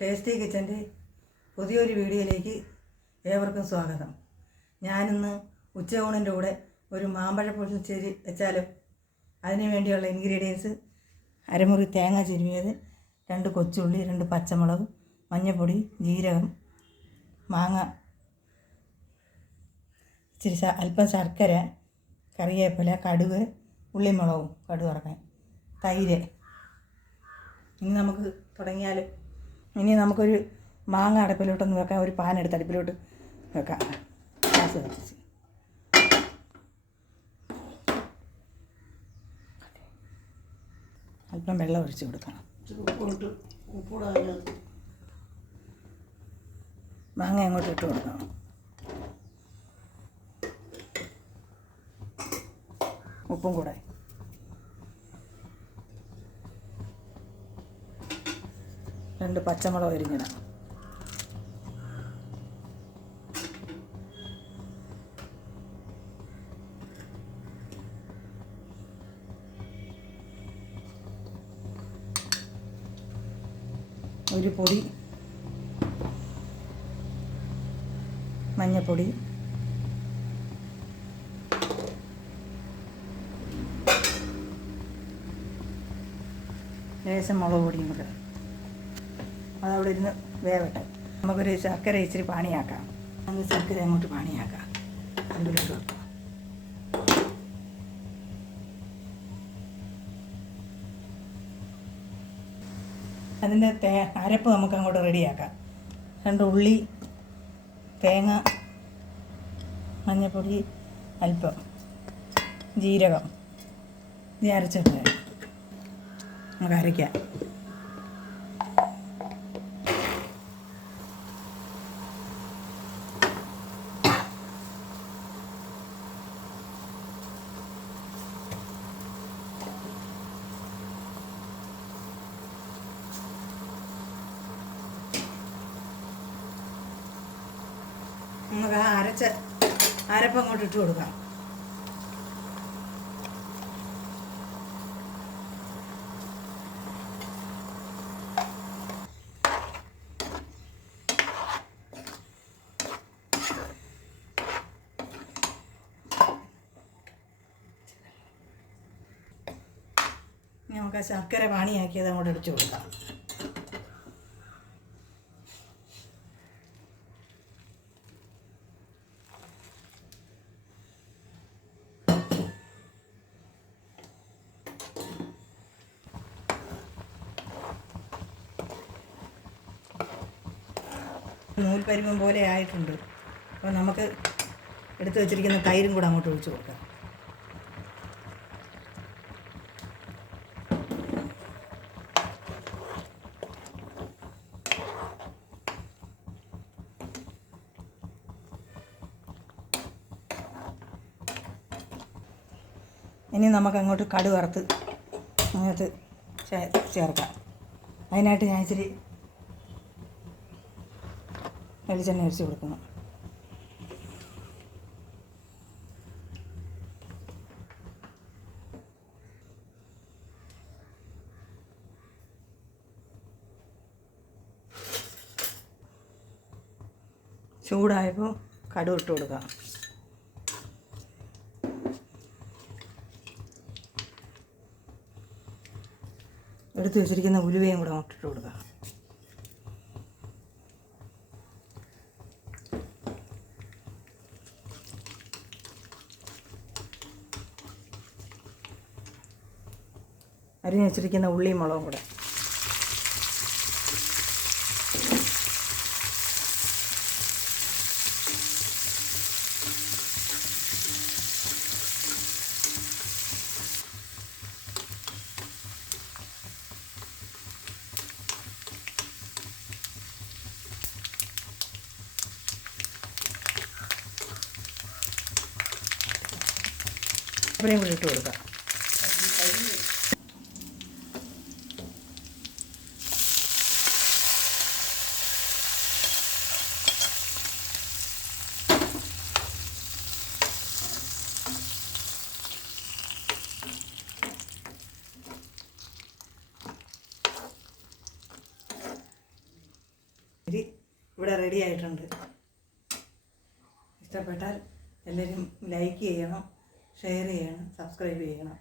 Tasty കിച്ചന്റെ പുതിയൊരു വീഡിയോയിലേക്ക് ഏവർക്കും സ്വാഗതം. ഞാനിന്ന് ഉച്ചയൂണിന്റെ കൂടെ ഒരു മാമ്പഴ പുളിശ്ശേരി വെച്ചാലും അതിന് വേണ്ടിയുള്ള ഇൻഗ്രീഡിയൻസ് അരമുറി തേങ്ങ ചിരുമിയത് രണ്ട് കൊച്ചുള്ളി രണ്ട് പച്ചമുളക് മഞ്ഞൾപ്പൊടി ജീരകം മാങ്ങ ഇച്ചിരി അല്പം ശർക്കര കറിവേപ്പില കടുക് ഉള്ളിമുളകും കടുക് തൈര്. ഇനി നമുക്ക് തുടങ്ങിയാൽ ഇനി നമുക്കൊരു മാങ്ങ അടുപ്പിലോട്ടൊന്ന് വെക്കാം ഒരു പാൻ എടുത്ത് അടുപ്പിലോട്ട് വെക്കാം. ഗ്യാസ് കത്തിച്ച്. അല്പം വെള്ളം ഒഴിച്ച് കൊടുക്കണം. മാങ്ങ അങ്ങോട്ട് ഇട്ട് കൊടുക്കണം. ഉപ്പും കൂടെ. രണ്ട് പച്ചമുളക് അരിഞ്ഞിടാം. ഒരു പൊടി മഞ്ഞപ്പൊടി ലേശം മുളക് പൊടിയും കൂടെ. അതവിടെ ഇരുന്ന് വേവട്ടെ. നമുക്കൊരു ശർക്കര ഇച്ചിരി പാണിയാക്കാം. നമുക്ക് ശർക്കര അങ്ങോട്ട് പാണിയാക്കാം. അതിലോട്ട് വെക്കാം അതിന്റെ തേ അരപ്പ് നമുക്ക് അങ്ങോട്ട് റെഡിയാക്കാം. രണ്ട് ഉള്ളി തേങ്ങ മഞ്ഞൾപ്പൊടി അല്പം ജീരകം. ഇത് അരച്ചിട്ട് നമുക്ക് അരയ്ക്കാം. നമുക്ക് ആ അരച്ച അരപ്പ് അങ്ങോട്ട് ഇട്ട് കൊടുക്കാം. നമുക്ക് ആ ശർക്കര പാണിയാക്കിയത് അങ്ങോട്ട് അടിച്ചു കൊടുക്കാം. നൂൽപ്പരുവം പോലെ ആയിട്ടുണ്ട്. അപ്പോൾ നമുക്ക് എടുത്തു വെച്ചിരിക്കുന്ന തൈരും കൂടെ അങ്ങോട്ട് ഒഴിച്ചു കൊടുക്കാം. ഇനി നമുക്ക് അങ്ങോട്ട് കടു വറുത്ത് അങ്ങോട്ട് ചേർക്കാം. അതിനായിട്ട് ഞാൻ ഇച്ചിരി വെളിച്ചെണ്ണ ഒഴിച്ച് കൊടുക്കണം. ചൂടായപ്പോൾ കടുക് ഇട്ട് കൊടുക്കാം. എടുത്തു വെച്ചിരിക്കുന്ന ഉലുവയും കൂടെ അങ്ങോട്ട് കൊടുക്കാം. അരിഞ്ഞ് വെച്ചിരിക്കുന്ന ഉള്ളിയും മുളകും കൂടെ. ഇവിടെയും കൂടി ഇട്ട് കൊടുക്കാം. ഇവിടെ റെഡി ആയിട്ടുണ്ട്. ഇഷ്ടപ്പെട്ടാൽ എല്ലാവരും ലൈക്ക് ചെയ്യണം ഷെയർ ചെയ്യണം സബ്സ്ക്രൈബ് ചെയ്യണം.